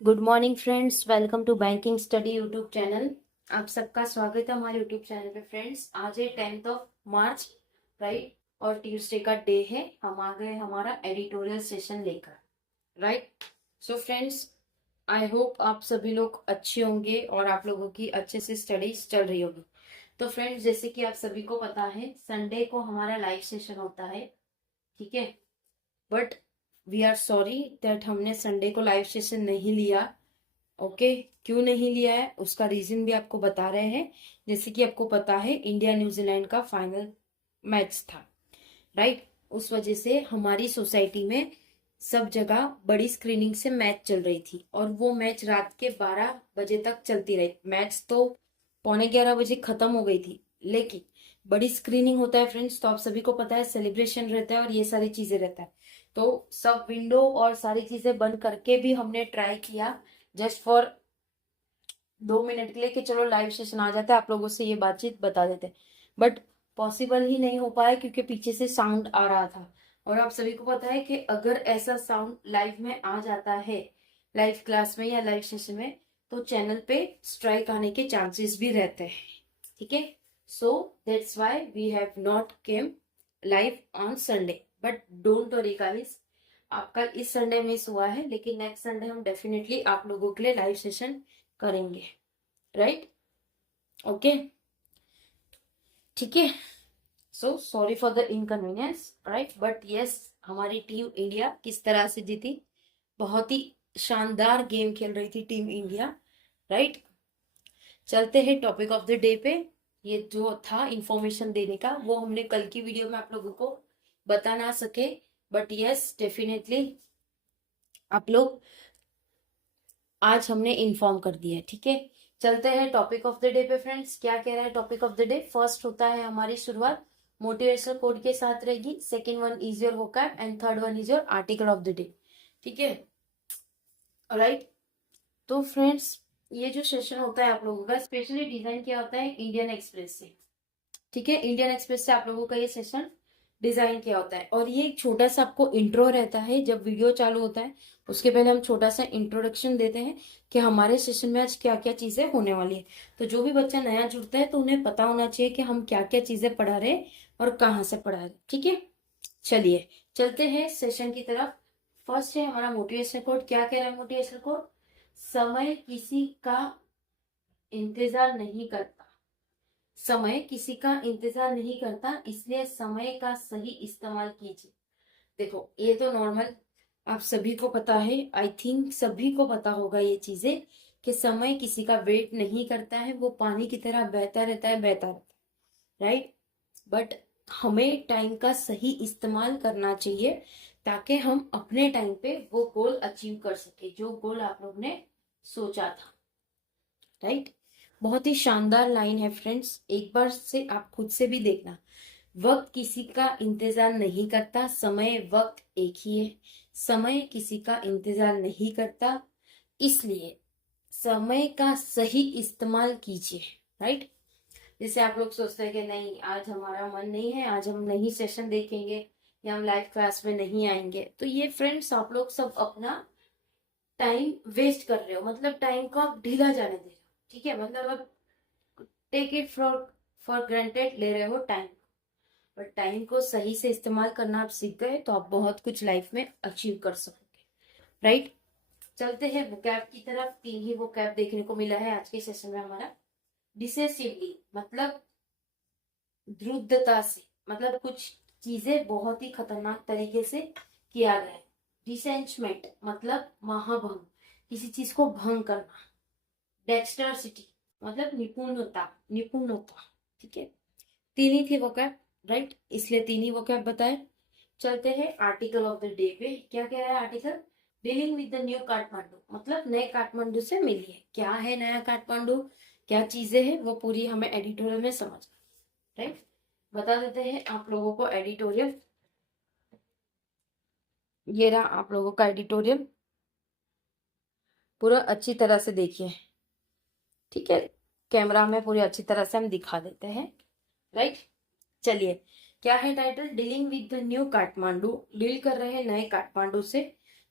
Good morning friends, welcome to banking study YouTube channel. आप सबका स्वागत है हमारे यूट्यूब चैनल पे। फ्रेंड्स, आज है 10th ऑफ मार्च, राइट, और ट्यूसडे का डे है। हम आ गए हमारा एडिटोरियल सेशन लेकर, right. So friends, I hope आप सभी लोग अच्छे होंगे और आप लोगों की अच्छे से स्टडीज चल रही होगी। तो फ्रेंड्स, जैसे कि आप सभी को पता है, संडे को हमारा लाइव सेशन होता है, ठीक है। But we are sorry that हमने संडे को लाइव सेशन नहीं लिया। ओके, क्यों नहीं लिया है उसका रीजन भी आपको बता रहे हैं। जैसे कि आपको पता है, इंडिया न्यूजीलैंड का फाइनल मैच था, राइट। उस वजह से हमारी सोसाइटी में सब जगह बड़ी स्क्रीनिंग से मैच चल रही थी और वो मैच रात के 12 बजे तक चलती रही। मैच तो 11:15 बजे खत्म हो गई थी, लेकिन बड़ी स्क्रीनिंग होता है फ्रेंड्स, तो आप सभी को पता है सेलिब्रेशन रहता है और ये सारी चीजें रहता है। तो सब विंडो और सारी चीजें बंद करके भी हमने ट्राई किया, जस्ट फॉर 2 मिनट के लिए, कि चलो लाइव सेशन आ जाता है, आप लोगों से ये बातचीत बता देते। बट पॉसिबल ही नहीं हो पाया क्योंकि पीछे से साउंड आ रहा था। और आप सभी को पता है कि अगर ऐसा साउंड लाइव में आ जाता है, लाइव क्लास में या लाइव सेशन में, तो चैनल पे स्ट्राइक आने के चांसेस भी रहते हैं, ठीक है। So that's why we have not came live on Sunday. But don't worry guys, आपका इस संडे मिस हुआ है, लेकिन नेक्स्ट संडे हम डेफिनेटली आप लोगों के लिए लाइव सेशन करेंगे, राइट। ओके, ठीक है। So sorry for the inconvenience, right, but yes, हमारी टीम इंडिया किस तरह से जीती। बहुत ही शानदार गेम खेल रही थी टीम इंडिया, राइट। चलते हैं टॉपिक ऑफ द डे पे। ये जो था इंफॉर्मेशन देने का, वो हमने कल की वीडियो में आप लोगों को बता ना सके, बट यस डेफिनेटली आप लोग आज हमने इन्फॉर्म कर दिया है, ठीक है। चलते हैं टॉपिक ऑफ द डे पे। फ्रेंड्स, क्या कह रहा है topic of the day? First होता है हमारी शुरुआत मोटिवेशनल कोड के साथ रहेगी, second one is your vocab and third one is your article of the day, ठीक है, राइट। तो फ्रेंड्स, ये जो सेशन होता है आप लोगों का स्पेशली डिजाइन किया होता है इंडियन एक्सप्रेस से, ठीक है। इंडियन एक्सप्रेस से आप लोगों का ये सेशन डिजाइन किया होता है और ये एक छोटा सा आपको इंट्रो रहता है। जब वीडियो चालू होता है उसके पहले हम छोटा सा इंट्रोडक्शन देते हैं कि हमारे सेशन में आज क्या क्या चीजें होने वाली है। तो जो भी बच्चा नया जुड़ता है तो उन्हें पता होना चाहिए कि हम क्या क्या चीजें पढ़ा रहे हैं और कहाँ से पढ़ा रहे हैं, ठीक है। चलिए चलते हैं सेशन की तरफ। फर्स्ट है हमारा मोटिवेशनल कोड। क्या कह रहा है मोटिवेशनल कोड? समय किसी का इंतजार नहीं करता, समय किसी का इंतजार नहीं करता, इसलिए समय का सही इस्तेमाल कीजिए। देखो, ये तो नॉर्मल आप सभी को पता है, आई थिंक सभी को पता होगा ये चीजें, कि समय किसी का वेट नहीं करता है, वो पानी की तरह बहता रहता है, बहता रहता है, राइट। बट हमें टाइम का सही इस्तेमाल करना चाहिए ताकि हम अपने टाइम पे वो गोल अचीव कर सके जो गोल आप लोग ने सोचा था, राइट। बहुत ही शानदार लाइन है फ्रेंड्स, एक बार से आप खुद से भी देखना। वक्त किसी का इंतजार नहीं करता, समय वक्त एक ही है। समय किसी का इंतजार नहीं करता, इसलिए समय का सही इस्तेमाल कीजिए, राइट। जैसे आप लोग सोचते हैं कि नहीं, आज हमारा मन नहीं है, आज हम नहीं सेशन देखेंगे या हम लाइव क्लास में नहीं आएंगे, तो ये फ्रेंड्स आप लोग सब अपना टाइम वेस्ट कर रहे हो, मतलब टाइम को आप ढीला जाने दे रहे हो, ठीक है। मतलब आप टेक इट फॉर ग्रांटेड ले रहे हो टाइम, बट टाइम को सही से इस्तेमाल करना आप सीख गए तो आप बहुत कुछ लाइफ में अचीव कर सकोगे, राइट। चलते हैं वोकैब की तरफ। 3 ही वोकैब देखने को मिला है आज के सेशन में हमारा। डिसेसिवली मतलब द्रुतता से, मतलब कुछ चीजें बहुत ही खतरनाक तरीके से किया गया है। डिसेंचमेंट मतलब महाभंग, किसी चीज को भंग करना। डेक्स्टरसिटी मतलब निपुणता, निपुणता, ठीक है। 3 ही थे वोकैब, राइट, इसलिए 3 ही वोकैब बताए। चलते हैं आर्टिकल ऑफ द डे पे। क्या कह रहा है article? Dealing with the new Kathmandu, मतलब नए काठमांडू से मिलिए। क्या है नया काठमांडू, क्या चीजें हैं, वो पूरी हमें एडिटोरियल में समझ, राइट। बता देते हैं आप लोगों को एडिटोरियल। ये रहा आप लोगों का एडिटोरियल, पूरा अच्छी तरह से देखिए, ठीक है। कैमरा में पूरी अच्छी तरह से हम दिखा देते हैं, राइट। चलिए, क्या है title? Dealing with the new Kathmandu, डील कर रहे हैं नए काठमांडू से।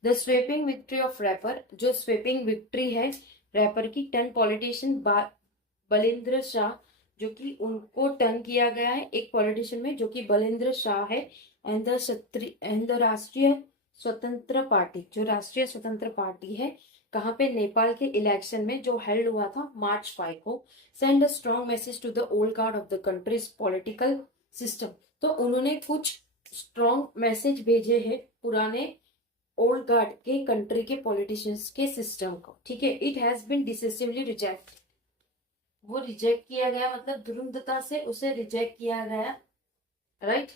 The sweeping victory of rapper, जो स्वेपिंग विक्ट्री है रैपर की, टर्न पॉलिटिशियन बलिंद्र शाह, जो कि उनको टर्न किया गया है एक पॉलिटिशियन में जो कि बलिंद्र शाह है, एंड द राष्ट्रीय स्वतंत्र पार्टी, जो राष्ट्रीय स्वतंत्र पार्टी है, कहाँ पे, नेपाल के इलेक्शन में जो हेल्ड हुआ था मार्च 5 को, send a strong message to the old guard of the country's political system. तो उन्होंने कुछ स्ट्रॉन्ग मैसेज भेजे हैं पुराने ओल्ड गार्ड के कंट्री के पॉलिटिशियंस के सिस्टम को, ठीक है। It has been decisively reject, वो रिजेक्ट किया गया, मतलब दुरंधता से उसे रिजेक्ट किया गया, राइट,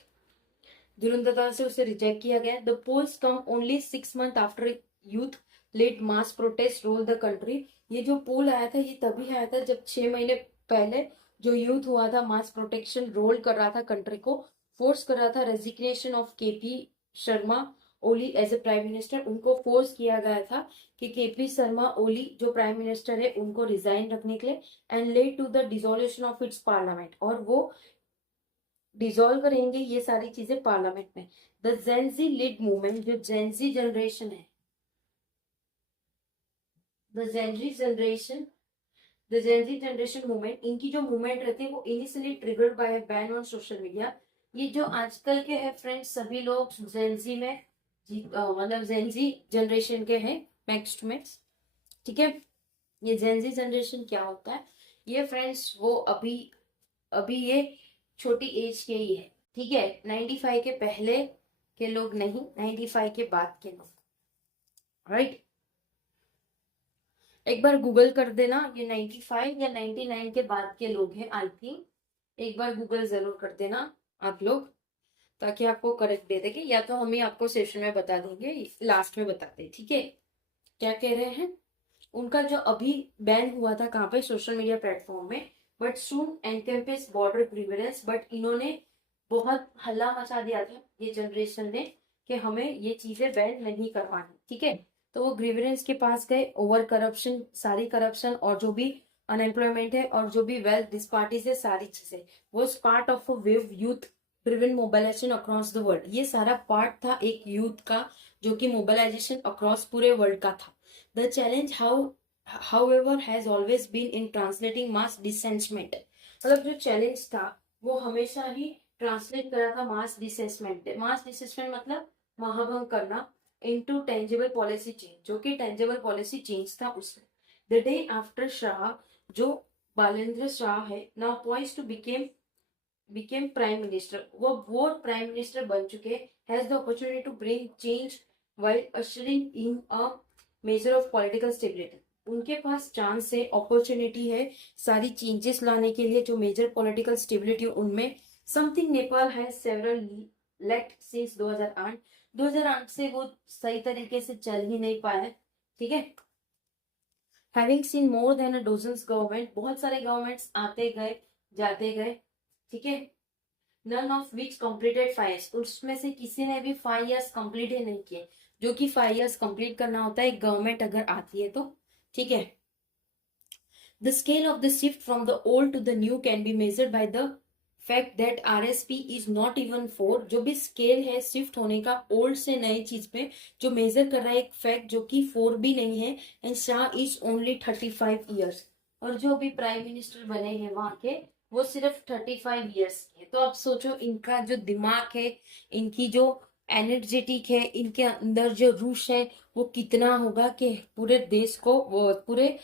दुरंधता से उसे रिजेक्ट किया गया। The polls come only 6 months after youth let mass protest roll the country. ये जो पोल आया था ये तभी आया था जब 6 महीने पहले जो यूथ हुआ था मास प्रोटेक्शन रोल कर रहा था कंट्री को, फोर्स कर रहा था resignation of KP Sharma Oli as a prime minister. उनको फोर्स किया गया था कि केपी शर्मा ओली जो प्राइम मिनिस्टर है उनको रिजाइन रखने के लिए, and led to the dissolution of its parliament, और वो डिसॉल्व करेंगे ये सारी चीजें पार्लियामेंट में। द जेंजी लीड मूवमेंट, जो जेंजी जनरेशन है, the gen Z generation, the gen Z generation movement, इनकी जो मूवमेंट रहती है वो initially triggered by a ban on social media. ये जो आजकल के हैं फ्रेंड्स सभी लोग जेंजी में मतलब जेंजी जनरेशन के हैं मैक्स टू मैक्स, ठीक है। ये जेंजी जनरेशन क्या होता है, ये फ्रेंड्स वो अभी अभी ये छोटी एज के ही है, ठीक है। 95 के पहले के लोग नहीं, 95 के बाद के लोग, राइट। एक बार गूगल कर देना, ये 95 या 99 के बाद के लोग हैं आई थिंक, एक बार गूगल जरूर कर देना आप लोग, ताकि आपको करेक्ट दे देंगे, या तो हम ही आपको सेशन में बता देंगे, लास्ट में बताते हैं, ठीक है। क्या कह रहे हैं, उनका जो अभी बैन हुआ था कहाँ पे, सोशल मीडिया प्लेटफॉर्म में, but soon encompass border prevalence, but इन्होंने बहुत हल्ला मचा दिया था ये जनरेशन ने कि हमें ये चीजें बैन नहीं करवानी, ठीक है। तो वो ग्रीवेंस के पास गए, ओवर करप्शन, सारी करप्शन और जो भी अनएम्प्लॉयमेंट है और जो भी वेल्थ डिस्पार्टीज है, सारी चीजें वो part of a wave youth driven mobilisation across the world. ये सारा पार्ट था एक यूथ का जो कि मोबिलाइजेशन अक्रॉस पूरे वर्ल्ड का था। The challenge however has always been in translating mass dissentiment, मतलब जो चैलेंज था वो हमेशा ही ट्रांसलेट करा था मास डिसेसमेंट। मास डिसेसमेंट मतलब महाभंग करना, इनटू टेंजिबल पॉलिसी चेंज, जो कि टेंजिबल पॉलिसी चेंज था उसमें। द डे आफ्टर शाह, जो बालेंद्र शाह है, now points to became prime minister, वो प्राइम मिनिस्टर बन चुके, has the opportunity to bring change while ushering in a measure of political stability. उनके पास चांस है, अपॉर्चुनिटी है सारी चेंजेस लाने के लिए, जो मेजर पॉलिटिकल स्टेबिलिटी उनमें। Something Nepal has several elect since 2008 से वो सही तरीके से चल ही नहीं पाया है, ठीक है। Having seen more than a dozens government, बहुत सारे गवर्नमेंट्स आते गए जाते गए, ठीक है। None of which completed 5 years, उसमें से किसी ने भी 5 years कंप्लीट ही नहीं किए, जो कि 5 years कंप्लीट करना होता है एक गवर्नमेंट अगर आती है तो, ठीक है। The scale of the shift from the old to the new can be measured by the fact that RSP is not even 4, जो भी स्केल है शिफ्ट होने का ओल्ड से नई चीज पे जो मेजर कर रहा है एक फैक्ट जो कि 4 भी नहीं है, and Shah is only 35 years, और जो भी प्राइम मिनिस्टर बने हैं वहां के वो सिर्फ 35 years के। तो आप सोचो इनका जो दिमाग है, इनकी जो एनर्जेटिक है, इनके अंदर जो रूश है वो कितना होगा कि पूरे देश को, पूरे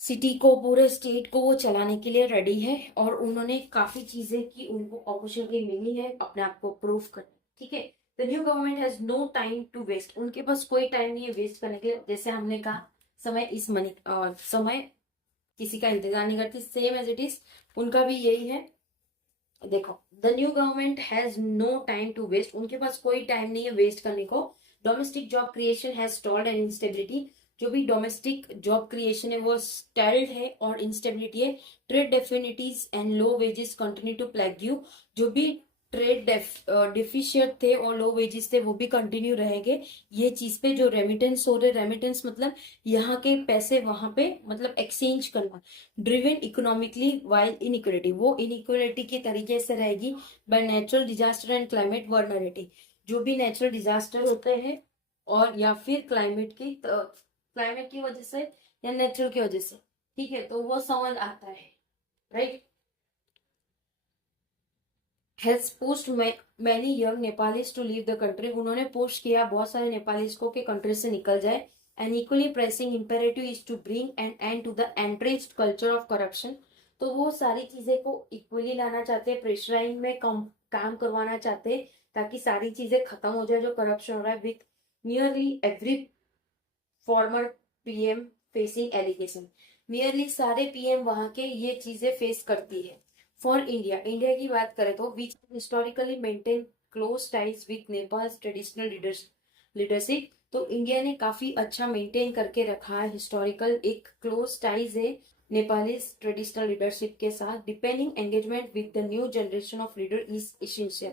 सिटी को, पूरे स्टेट को वो चलाने के लिए रेडी है। और उन्होंने काफी चीजें की, उनको अपॉर्चुनिटी मिली है अपने आप को प्रूव करने, ठीक है। The new government has no time to waste, उनके पास कोई टाइम नहीं है वेस्ट करने के लिए। जैसे हमने कहा समय इस मनी, और समय किसी का इंतजार नहीं करती, सेम एज इट इज उनका भी यही है। देखो, the new government has no time to waste, उनके पास कोई टाइम नहीं है वेस्ट करने को। Domestic job creation has stalled and instability, जो भी डोमेस्टिक जॉब क्रिएशन है वो स्टैल्ड है और इंस्टेबिलिटी है। Trade deficits and low wages continue to plague you, जो भी ट्रेड डिफिशियंट थे और लो वेजेस थे वो भी कंटिन्यू रहेंगे। ये चीज पे जो रेमिटेंस हो रहे, रेमिटेंस मतलब यहाँ के पैसे वहां पे मतलब एक्सचेंज करना। ड्रिवन इकोनॉमिकली वाइल इनइक्वलिटी, वो इनइक्वलिटी के तरीके से रहेगी। By natural disaster and climate vulnerability, जो भी नेचुरल डिजास्टर होते हैं और या फिर क्लाइमेट की वजह से या नेचुरल की वजह से, ठीक है, तो वो समझ आता है, right. Has post many young Nepalese to leave the country, उन्होंने पोस्ट किया बहुत सारे नेपालीज को कि कंट्री से निकल जाए। And equally pressing imperative is to bring an end to the entrenched culture of corruption, तो वो सारी चीजें को इक्वली लाना चाहते हैं, प्रेशराइंग में काम करवाना चाहते हैं, ताकि सारी चीजें खत्म हो जाए जो करप्शन हो रहा है। With nearly every former PM facing allegation, nearly सारे पीएम वहां के ये चीजें फेस करती है। फॉर इंडिया, इंडिया की बात करें तो which historically maintain close ties with Nepal traditional leadership, तो इंडिया ने काफी अच्छा मेंटेन करके रखा है, हिस्टोरिकल एक क्लोज टाइज है नेपाली ट्रेडिशनल लीडरशिप के साथ। Depending engagement with the new generation of leader is essential,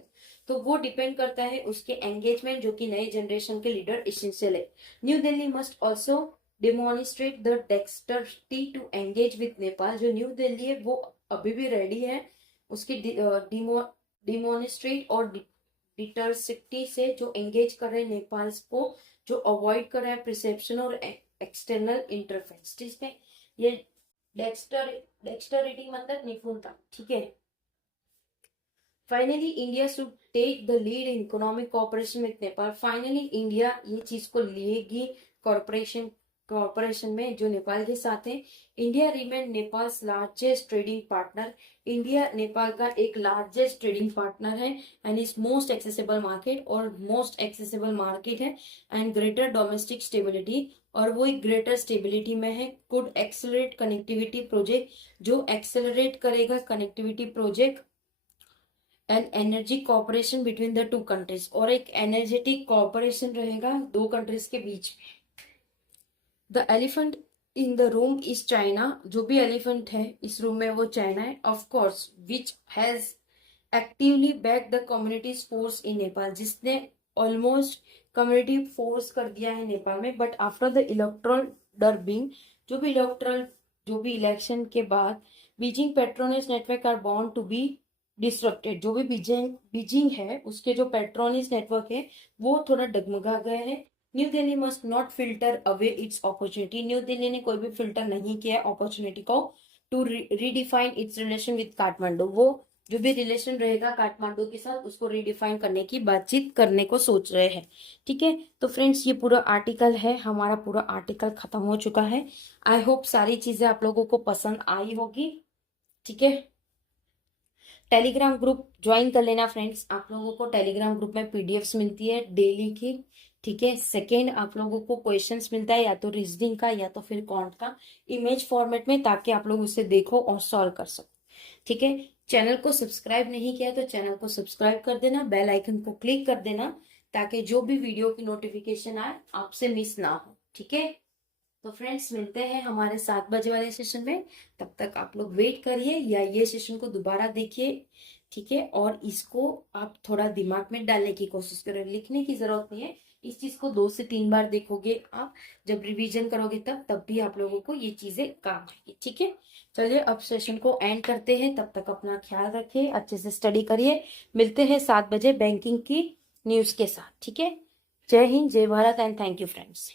तो वो डिपेंड करता है उसके एंगेजमेंट जो कि नए जनरेशन के लीडर एसेंशियल है। New Delhi must also demonstrate the dexterity to engage with Nepal, जो न्यू दिल्ली है वो अभी भी रेडी है उसकी डिमोनिस्ट्रेट और डिटरसिटी से जो एंगेज कर रहे हैं नेपाल को, जो अवॉइड कर रहा है प्रिसेप्शन और एक्सटर्नल इंटरफेरेंस, ठीक है। ये डेक्स्टरिटी मतलब निपुणता, ठीक है। Finally India should take the lead in economic cooperation with Nepal, finally India ये चीज को लेगी कॉर्पोरेशन में जो नेपाल के साथ है। India remain Nepal largest trading partner, India Nepal का एक लार्जेस्ट ट्रेडिंग पार्टनर है and is most accessible market, और मोस्ट एक्सेसिबल मार्केट है एंड ग्रेटर डोमेस्टिक स्टेबिलिटी, और वो एक ग्रेटर स्टेबिलिटी में है। कुड एक्सेलरेट कनेक्टिविटी प्रोजेक्ट, जो एक्सेलरेट करेगा connectivity project and energy cooperation between the two countries, और एक एनर्जेटिक कॉपरेशन रहेगा दो कंट्रीज के बीच में। The elephant in the room is China, जो भी एलिफेंट है इस रूम में वो चाइना है, of course which has actively back the communities force in Nepal, जिसने ऑलमोस्ट कम्युनिटी फोर्स कर दिया है नेपाल में। But after the electoral drubbing, जो भी इलेक्शन के बाद Beijing patronage network are bound to be disrupted, जो भी बीजिंग है उसके जो पेट्रोनिस नेटवर्क है वो थोड़ा डगमगा गए हैं। New Delhi must not filter away its opportunity, New Delhi ने कोई भी फिल्टर नहीं किया अपॉर्चुनिटी को to redefine its relation with Kathmandu, वो जो भी रिलेशन रहेगा काठमांडू के साथ उसको रीडिफाइन करने की बातचीत करने को सोच रहे हैं, ठीक है। तो फ्रेंड्स ये पूरा आर्टिकल है, हमारा पूरा आर्टिकल खत्म हो चुका है। आई होप सारी चीजें आप लोगों को पसंद आई होगी, ठीक है। टेलीग्राम ग्रुप ज्वाइन कर लेना फ्रेंड्स, आप लोगों को टेलीग्राम ग्रुप में पीडीएफ्स मिलती है डेली की, ठीक है। सेकेंड, आप लोगों को क्वेश्चंस मिलता है या तो रीजनिंग का या तो फिर कॉन्ट का इमेज फॉर्मेट में, ताकि आप लोग उसे देखो और सॉल्व कर सको, ठीक है। चैनल को सब्सक्राइब नहीं किया तो चैनल को सब्सक्राइब कर देना, बेल आइकन को क्लिक कर देना, ताकि जो भी वीडियो की नोटिफिकेशन आए आपसे मिस ना हो, ठीक है। तो फ्रेंड्स मिलते हैं हमारे 7 बजे वाले सेशन में, तब तक आप लोग वेट करिए या ये सेशन को दोबारा देखिए, ठीक है। और इसको आप थोड़ा दिमाग में डालने की कोशिश करें, लिखने की जरूरत नहीं है, इस चीज को 2 से 3 बार देखोगे आप, जब रिवीजन करोगे तब भी आप लोगों को ये चीजें काम आएगी, ठीक है। चलिए अब सेशन को एंड करते हैं, तब तक अपना ख्याल रखिए, अच्छे से स्टडी करिए, मिलते हैं 7 बजे बैंकिंग की न्यूज के साथ, ठीक है। जय हिंद, जय Bharat and thank you friends.